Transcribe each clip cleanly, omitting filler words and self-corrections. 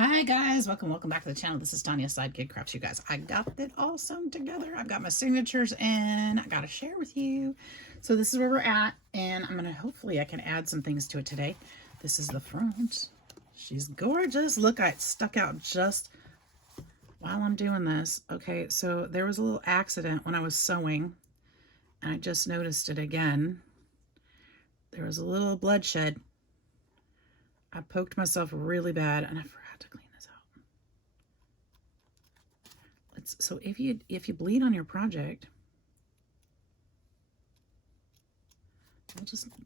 Hi guys, welcome back to the channel. This is Tanya Sidegigcrafts. You guys, I got it all sewn together. I've got my signatures and I got to share with you. So this is where we're at, and hopefully I can add some things to it today. This is the front. She's gorgeous. Look, I stuck out just while I'm doing this. Okay, so there was a little accident when I was sewing, and I just noticed it again. There was a little bloodshed. I poked myself really bad, and I forgot to clean this out. So if you bleed on your project,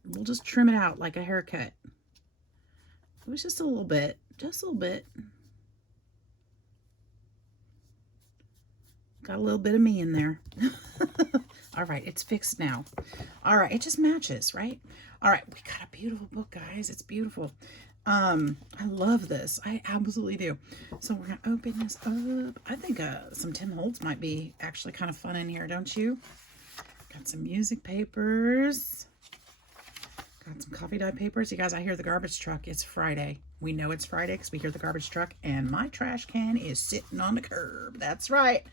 we'll just trim it out like a haircut. It was just a little bit, just a little bit. Got a little bit of me in there. All right, it's fixed now. All right, it just matches, right? All right, we got a beautiful book, guys. It's beautiful. I love this. I absolutely do. So we're gonna open this up. I think some Tim Holtz might be actually kind of fun in here, don't you? Got some music papers. Got some coffee dye papers. You guys, I hear the garbage truck. It's Friday. We know it's Friday because we hear the garbage truck, and my trash can is sitting on the curb. That's right.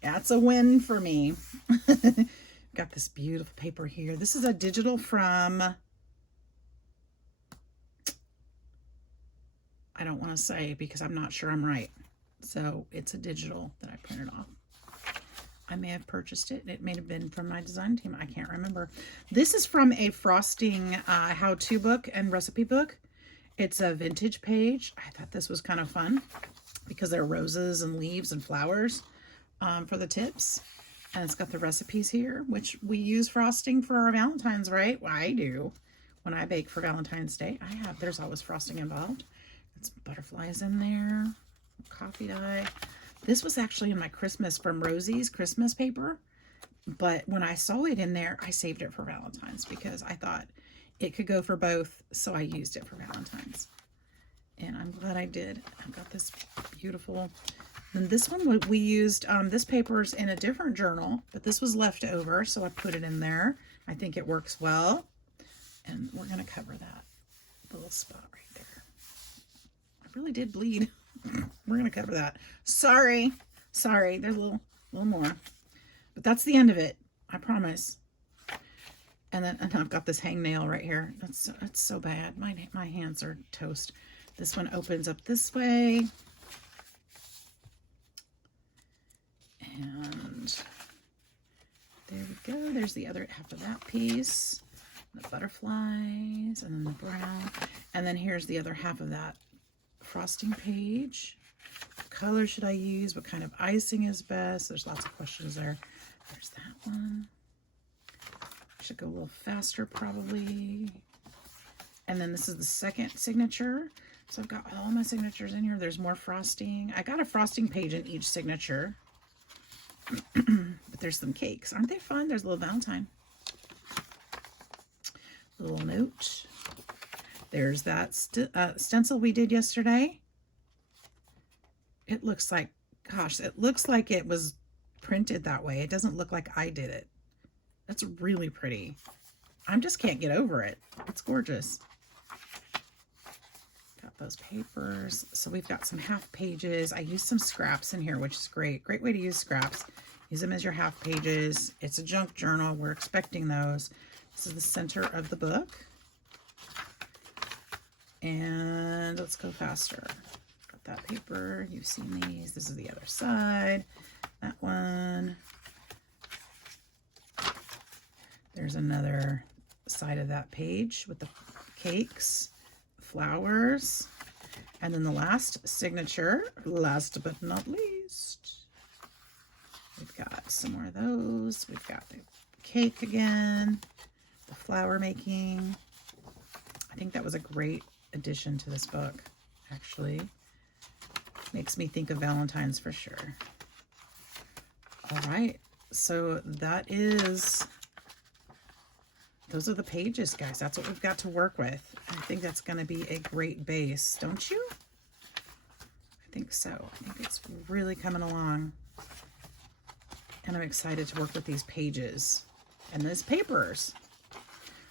That's a win for me. Got this beautiful paper here. This is a digital from, I don't want to say because I'm not sure I'm right. So it's a digital that I printed off. I may have purchased it. It may have been from my design team. I can't remember. This is from a frosting how-to book and recipe book. It's a vintage page. I thought this was kind of fun because there are roses and leaves and flowers for the tips. And it's got the recipes here, which we use frosting for our Valentine's, right? Well, I do. When I bake for Valentine's Day, there's always frosting involved. It's butterflies in there, coffee dye. This was actually in my Christmas from Rosie's Christmas paper, but when I saw it in there, I saved it for Valentine's because I thought it could go for both, so I used it for Valentine's. And I'm glad I did. I've got this beautiful, and this one we used, this paper's in a different journal, but this was left over, so I put it in there. I think it works well, and we're gonna cover that little spot right there. I really did bleed. We're gonna cover that. Sorry, there's a little more, but that's the end of it, I promise. And then I've got this hangnail right here. That's so bad. My hands are toast. This one opens up this way, and there we go. There's the other half of that piece, the butterflies, and then the brown, and then here's the other half of that frosting page. What color should I use? What kind of icing is best? There's lots of questions there. There's that one. I should go a little faster probably. And then this is the second signature. So I've got all my signatures in here. There's more frosting. I got a frosting page in each signature. But there's some cakes. Aren't they fun? There's a little Valentine. A little note. There's that stencil we did yesterday. It looks like, gosh, it looks like it was printed that way. It doesn't look like I did it. That's really pretty. I just can't get over it. It's gorgeous. Got those papers. So we've got some half pages. I used some scraps in here, which is great. Great way to use scraps. Use them as your half pages. It's a junk journal. We're expecting those. This is the center of the book. And let's go faster. Got that paper. You've seen these. This is the other side. That one. There's another side of that page with the cakes, flowers, and then the last signature, last but not least. We've got some more of those. We've got the cake again, the flower making. I think that was a great addition to this book, actually. Makes me think of Valentine's for sure. All right, so those are the pages, guys. That's what we've got to work with. I think that's going to be a great base, don't you? I think so. I think it's really coming along. And I'm excited to work with these pages and those papers.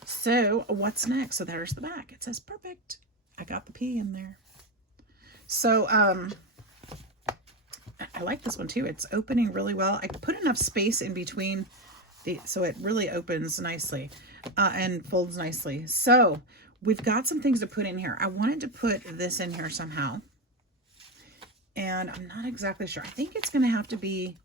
So what's next? So there's the back. It says perfect. I got the P in there. So, I like this one too. It's opening really well. I put enough space in between so it really opens nicely and folds nicely. So we've got some things to put in here. I wanted to put this in here somehow, and I'm not exactly sure. I think it's going to have to be,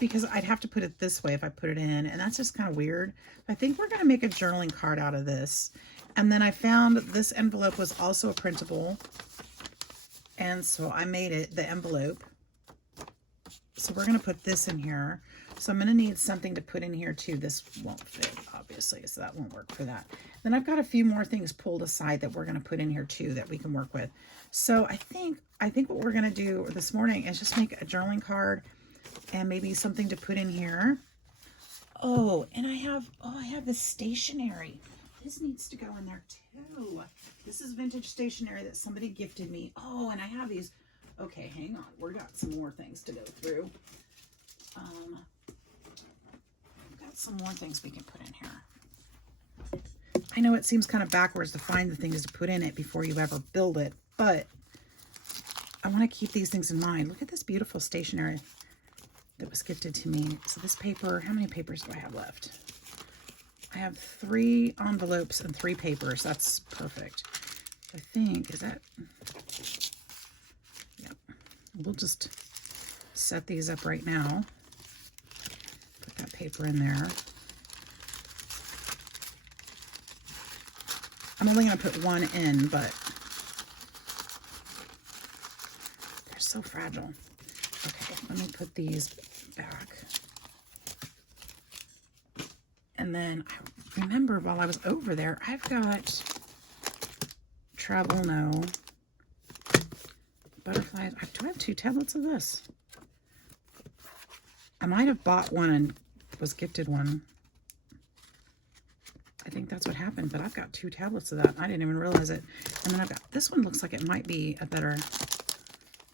because I'd have to put it this way if I put it in, and that's just kind of weird. I think we're going to make a journaling card out of this. And then I found this envelope was also a printable, and so I made it the envelope. So we're going to put this in here. So I'm going to need something to put in here too. This won't fit, obviously, so that won't work for that. Then I've got a few more things pulled aside that we're going to put in here too that we can work with. So I think what we're going to do this morning is just make a journaling card and maybe something to put in here. Oh, and I have this stationery. This needs to go in there too. This is vintage stationery that somebody gifted me. Oh, and I have these. Okay, hang on. We've got some more things to go through. We've got some more things we can put in here. I know it seems kind of backwards to find the things to put in it before you ever build it, but I want to keep these things in mind. Look at this beautiful stationery that was gifted to me. So this paper, how many papers do I have left? I have 3 envelopes and 3 papers. That's perfect. I think, is that, yep. We'll just set these up right now. Put that paper in there. I'm only going to put 1 in, but they're so fragile. Okay, let me put these back. And then I remember while I was over there, I've got Travel No, butterflies. Do I have 2 tablets of this? I might have bought one and was gifted one. I think that's what happened, but I've got 2 tablets of that. I didn't even realize it. And then I've got, this one looks like it might be a better,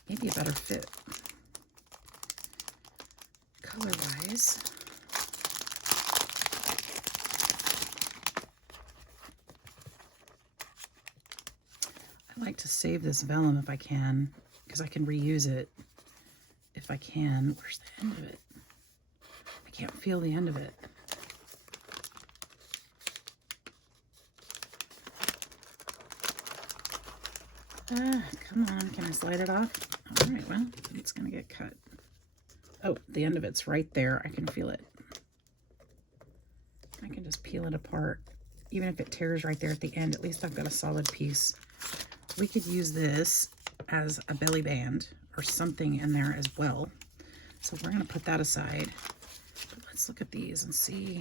maybe a better fit color-wise. I like to save this vellum if I can, because I can reuse it if I can. Where's the end of it? I can't feel the end of it. Come on, can I slide it off? All right, well, it's going to get cut. Oh, the end of it's right there. I can feel it. I can just peel it apart. Even if it tears right there at the end, at least I've got a solid piece. We could use this as a belly band or something in there as well. So we're going to put that aside. But let's look at these and see.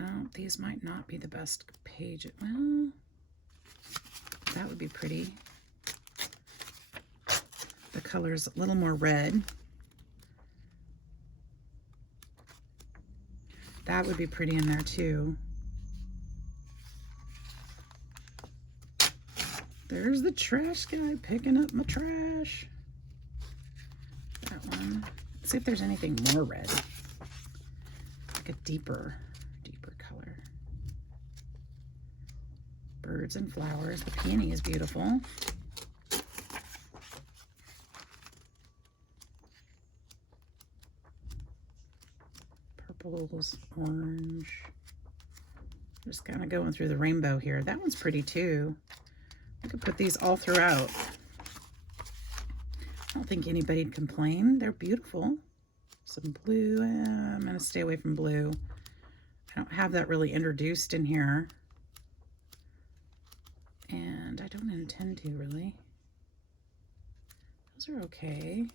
Oh, these might not be the best page. Well, that would be pretty. The color's a little more red. That would be pretty in there too. There's the trash guy picking up my trash. That one. Let's see if there's anything more red. Like a deeper color. Birds and flowers. The peony is beautiful. Purples, orange. Just kind of going through the rainbow here. That one's pretty too. I could put these all throughout. I don't think anybody'd complain. They're beautiful. Some blue. I'm going to stay away from blue. I don't have that really introduced in here. And I don't intend to, really. Those are okay.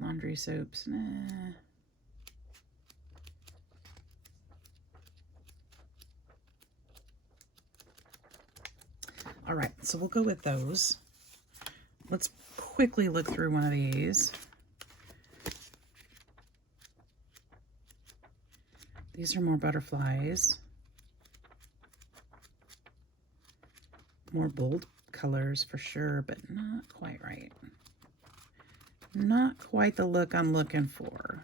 Laundry soaps, nah. All right, so we'll go with those. Let's quickly look through one of these. These are more butterflies. More bold colors for sure, but not quite right. Not quite the look I'm looking for.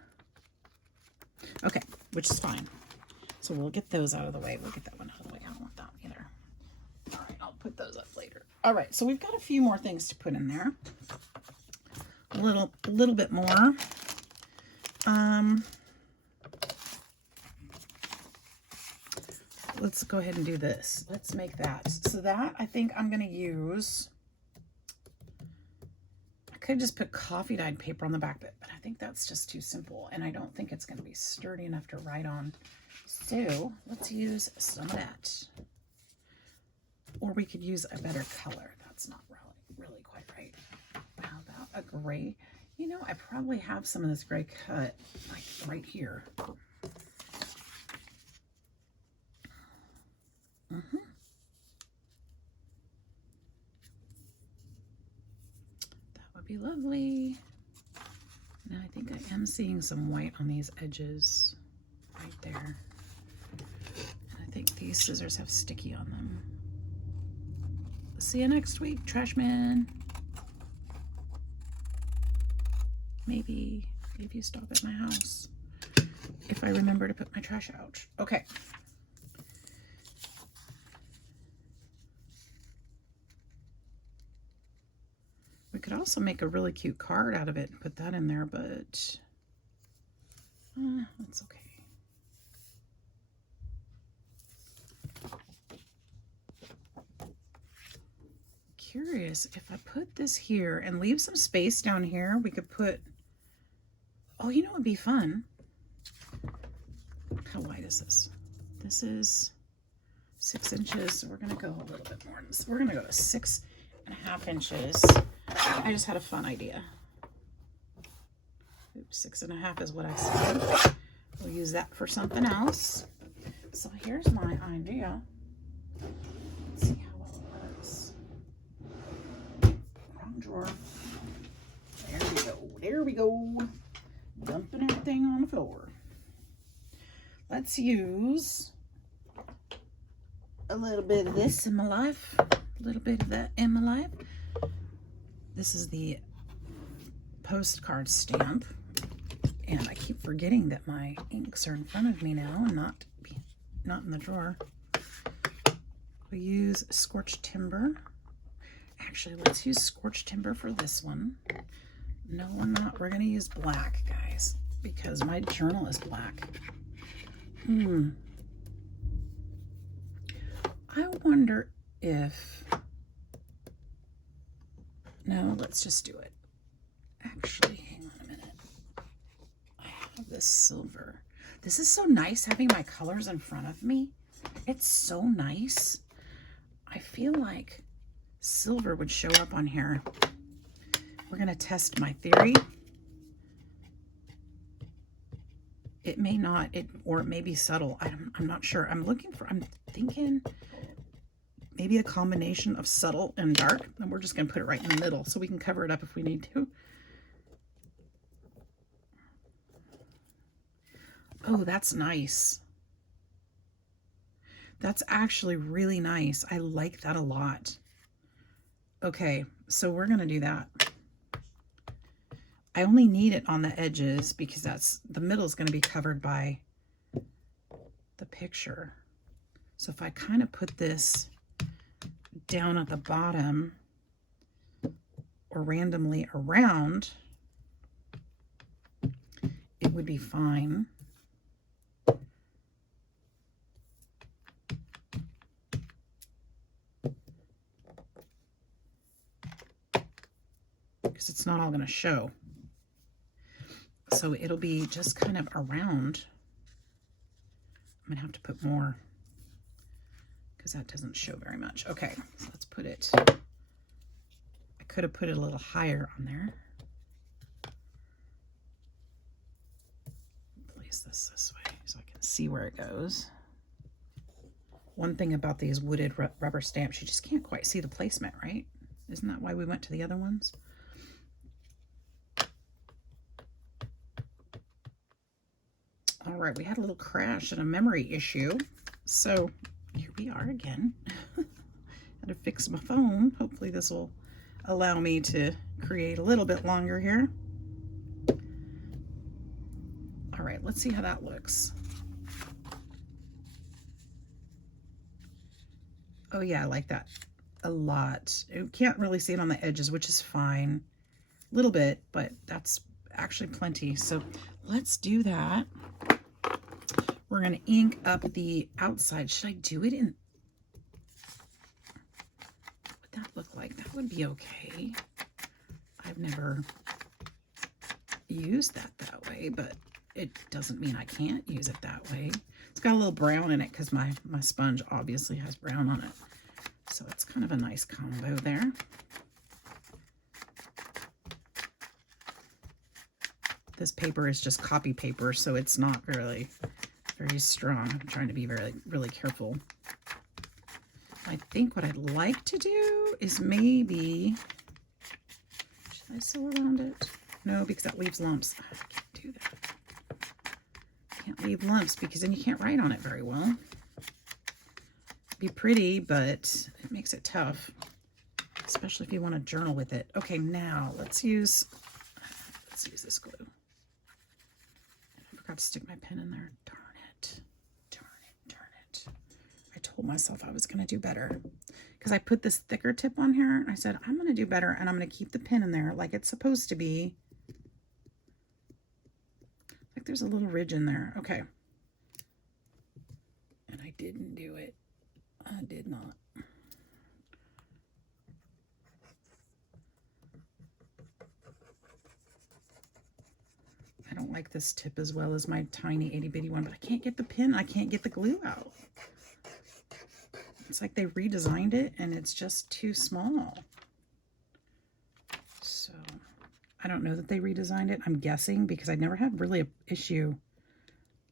Okay, which is fine. So we'll get those out of the way. We'll get that one out of the way. I don't want that either. All right, I'll put those up later. All right, so we've got a few more things to put in there. A little bit more. Let's go ahead and do this. Let's make that. So that, I think I'm going to use, I could just put coffee dyed paper on the back of it, but I think that's just too simple, and I don't think it's going to be sturdy enough to write on. So let's use some of that. Or we could use a better color. That's not really quite right. How about a gray? You know, I probably have some of this gray cut, like right here. That would be lovely. Now I think I am seeing some white on these edges right there. And I think these scissors have sticky on them. See you next week, trash man. Maybe if you stop at my house. If I remember to put my trash out. Okay. We could also make a really cute card out of it and put that in there, but that's okay. Curious if I put this here and leave some space down here, we could put, oh, you know what would be fun? How wide is this? This is 6 inches, so we're gonna go a little bit more. We're gonna go to 6.5 inches. I just had a fun idea. Oops, 6.5 is what I said. We'll use that for something else. So here's my idea. Let's see how well it works. Wrong drawer. There we go. There we go. Dumping everything on the floor. Let's use a little bit of this in my life. A little bit of that in my life. This is the postcard stamp, and I keep forgetting that my inks are in front of me now and not in the drawer. We use scorched timber. Actually, let's use scorched timber for this one. No, we're not. We're going to use black, guys, because my journal is black. I wonder if... No, let's just do it. Actually, hang on a minute. I have this silver. This is so nice having my colors in front of me. It's so nice. I feel like silver would show up on here. We're going to test my theory. It may not, or it may be subtle. I'm not sure. I'm thinking maybe a combination of subtle and dark, and we're just going to put it right in the middle so we can cover it up if we need to. Oh, that's nice. That's actually really nice. I like that a lot. Okay, so we're going to do that. I only need it on the edges because the middle is going to be covered by the picture. So if I kind of put this down at the bottom or randomly around, it would be fine. Because it's not all going to show. So it'll be just kind of around. I'm going to have to put more because that doesn't show very much. Okay, so let's put it. I could have put it a little higher on there. Place this way so I can see where it goes. One thing about these wooded rubber stamps, you just can't quite see the placement, right? Isn't that why we went to the other ones? All right, we had a little crash and a memory issue. So here we are again. Had to fix my phone. Hopefully this will allow me to create a little bit longer here. All right, let's see how that looks. Oh yeah, I like that a lot. You can't really see it on the edges, which is fine. A little bit, but that's actually plenty. So let's do that. We're going to ink up the outside. Should I do it in... What would that look like? That would be okay. I've never used that way, but it doesn't mean I can't use it that way. It's got a little brown in it because my sponge obviously has brown on it. So it's kind of a nice combo there. This paper is just copy paper, so it's not really very strong. I'm trying to be really careful. I think what I'd like to do is maybe, should I sew around it? No, because that leaves lumps. I can't do that. Can't leave lumps because then you can't write on it very well. Be pretty, but it makes it tough, especially if you want to journal with it. Okay, now let's use this glue. I forgot to stick my pen in there. Darn it. Darn it. Darn it. I told myself I was going to do better because I put this thicker tip on here and I said, I'm going to do better and I'm going to keep the pin in there like it's supposed to be. Like there's a little ridge in there. Okay. And I didn't do it. I did not. I don't like this tip as well as my tiny itty bitty one, but I can't get the pin. I can't get the glue out. It's like they redesigned it and it's just too small. So I don't know that they redesigned it. I'm guessing because I never had really an issue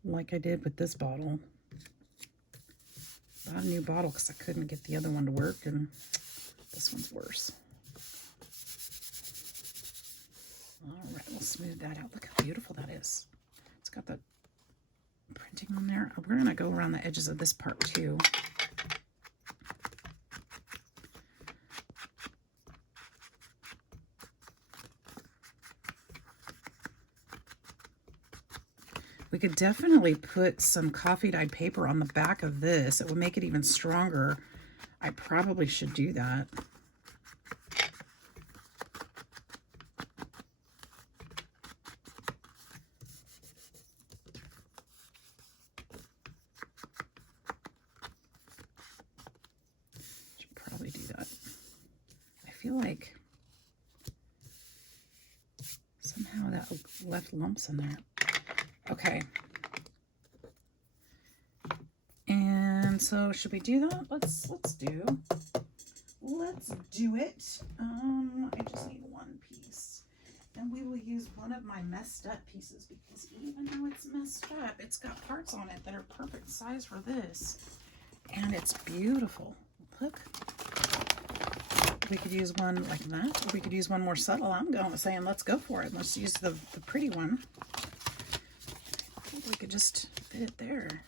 like I did with this bottle. Bought a new bottle because I couldn't get the other one to work, and this one's worse. All right, we'll smooth that out. Look how beautiful that is. It's got the printing on there. We're going to go around the edges of this part too. We could definitely put some coffee dyed paper on the back of this. It would make it even stronger. I probably should do that. Should probably do that. I feel like somehow that left lumps in there. Okay. And so should we do that? Let's do it. I just need one piece. And we will use one of my messed up pieces because even though it's messed up, it's got parts on it that are perfect size for this. And it's beautiful. Look. We could use one like that. Or we could use one more subtle. I'm going saying let's go for it. Let's use the pretty one. We could just fit it there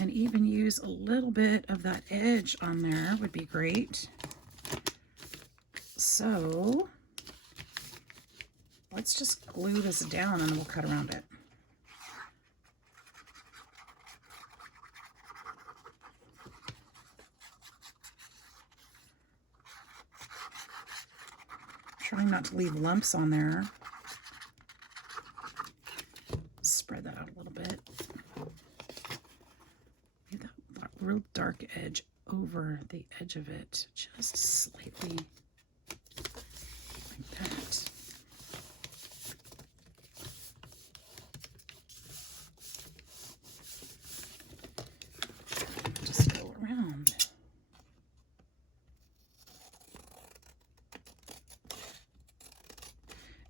and even use a little bit of that edge on there would be great. So let's just glue this down and we'll cut around it. Trying not to leave lumps on there. Spread that out a little bit. Get that real dark edge over the edge of it, just slightly like that. Just go around.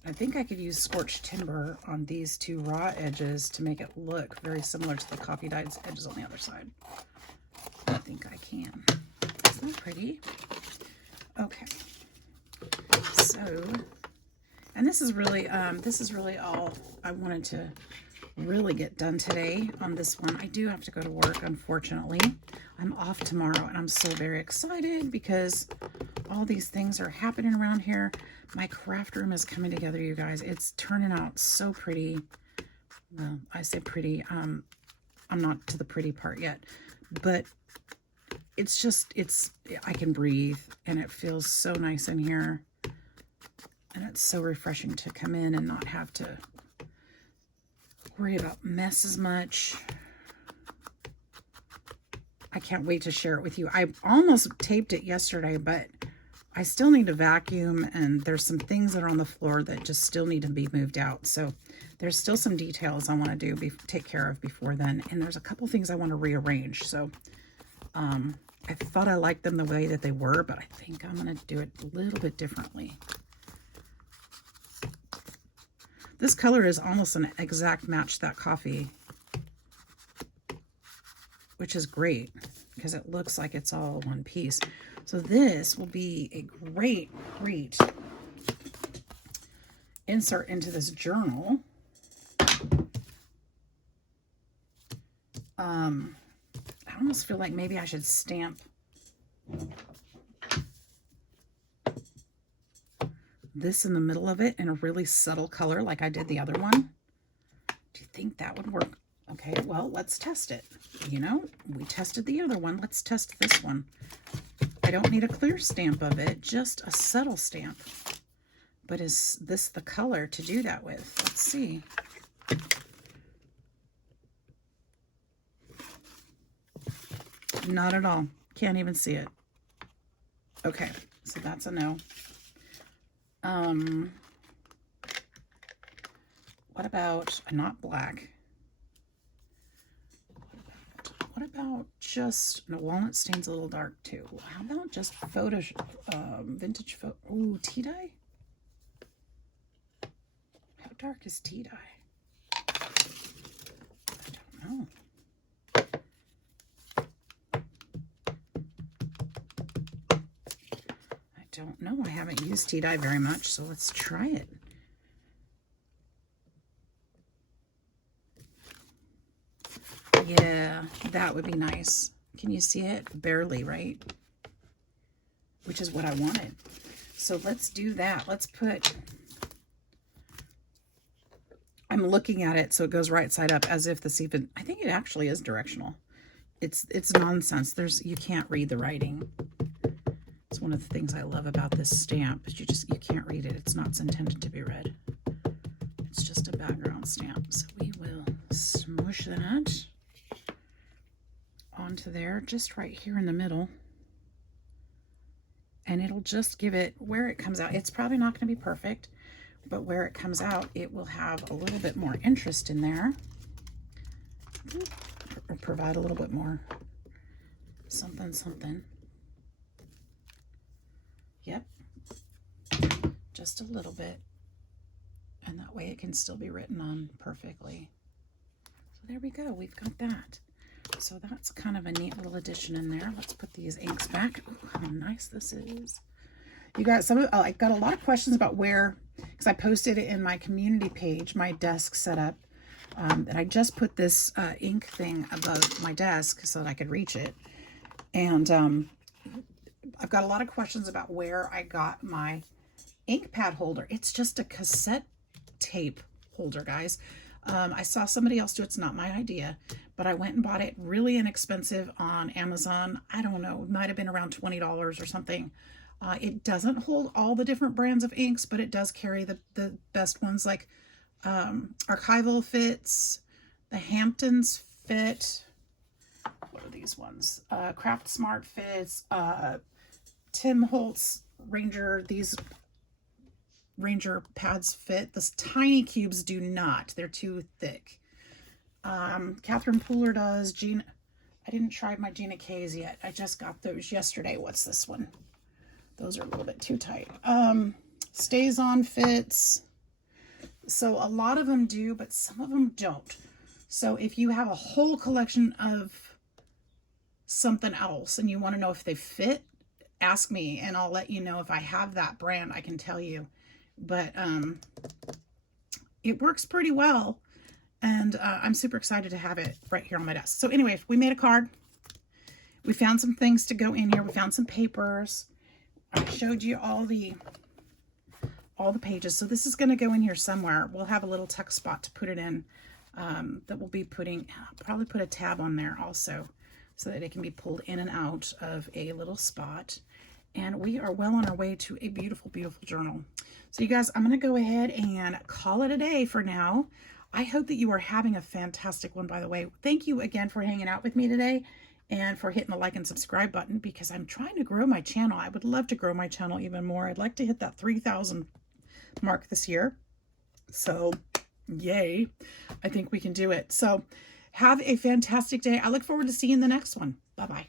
I think I could use scorched timber on these two raw edges to make it look very similar to the coffee dyed edges on the other side. I think I can. Isn't that pretty? Okay. So, and this is really all I wanted to really get done today on this one. I do have to go to work, unfortunately. I'm off tomorrow, and I'm so very excited because all these things are happening around here. My craft room is coming together, you guys. It's turning out so pretty. well, I say pretty, I'm not to the pretty part yet, but it's just, I can breathe, and it feels so nice in here. And it's so refreshing to come in and not have to worry about mess as much. I can't wait to share it with you. I almost taped it yesterday, but I still need to vacuum, and there's some things that are on the floor that just still need to be moved out. So there's still some details I want to do, take care of before then. And there's a couple things I want to rearrange. So I thought I liked them the way that they were, but I think I'm going to do it a little bit differently. This color is almost an exact match to that coffee, which is great because it looks like it's all one piece. So this will be a great insert into this journal. I almost feel like maybe I should stamp this in the middle of it in a really subtle color like I did the other one. Do you think that would work? Okay, well, let's test it. You know, we tested the other one. Let's test this one. I don't need a clear stamp of it, just a subtle stamp. But is this the color to do that with? Let's see. Not at all. Can't even see it. Okay, so that's a no. What about not black? What about just, no, walnut stain's a little dark too. How about just vintage photo? Ooh, tea dye? How dark is tea dye? I don't know. I don't know. I haven't used tea dye very much, so let's try it. Yeah, that would be nice. Can you see it? Barely, right? Which is what I wanted. So let's do that. Let's put, I'm looking at it so it goes right side up as if this even, I think it actually is directional. It's nonsense. You can't read the writing. It's one of the things I love about this stamp, is you can't read it. It's not intended to be read. It's just a background stamp. So we will smush that onto there, just right here in the middle. And it'll just give it, where it comes out, it's probably not going to be perfect, but where it comes out, it will have a little bit more interest in there. Or provide a little bit more something. Yep. Just a little bit. And that way it can still be written on perfectly. So there we go. We've got that. So that's kind of a neat little addition in there. Let's put these inks back. Ooh, how nice this is. You got I got a lot of questions about where, because I posted it in my community page, my desk setup, that I just put this ink thing above my desk so that I could reach it. And I've got a lot of questions about where I got my ink pad holder. It's just a cassette tape holder, guys. I saw somebody else do it. It's not my idea, but I went and bought it really inexpensive on Amazon. I don't know, it might have been around $20 or something. It doesn't hold all the different brands of inks, but it does carry the best ones, like Archival fits, the Hamptons fit. What are these ones? Craft Smart fits, Tim Holtz Ranger, these Ranger pads fit. The tiny cubes do not. They're too thick. Catherine Pooler does. I didn't try my Gina K's yet. I just got those yesterday. What's this one? Those are a little bit too tight. Stays on fits. So a lot of them do, but some of them don't. So if you have a whole collection of something else and you want to know if they fit, ask me and I'll let you know. If I have that brand, I can tell you. But it works pretty well, and I'm super excited to have it right here on my desk. So anyway, we made a card. We found some things to go in here. We found some papers. I showed you all the pages. So this is going to go in here somewhere. We'll have a little tuck spot to put it in. that we'll be putting, I'll probably put a tab on there also so that it can be pulled in and out of a little spot. And we are well on our way to a beautiful, beautiful journal. So you guys, I'm going to go ahead and call it a day for now. I hope that you are having a fantastic one, by the way. Thank you again for hanging out with me today and for hitting the like and subscribe button, because I'm trying to grow my channel. I would love to grow my channel even more. I'd like to hit that 3,000 mark this year. So yay, I think we can do it. So have a fantastic day. I look forward to seeing the next one. Bye-bye.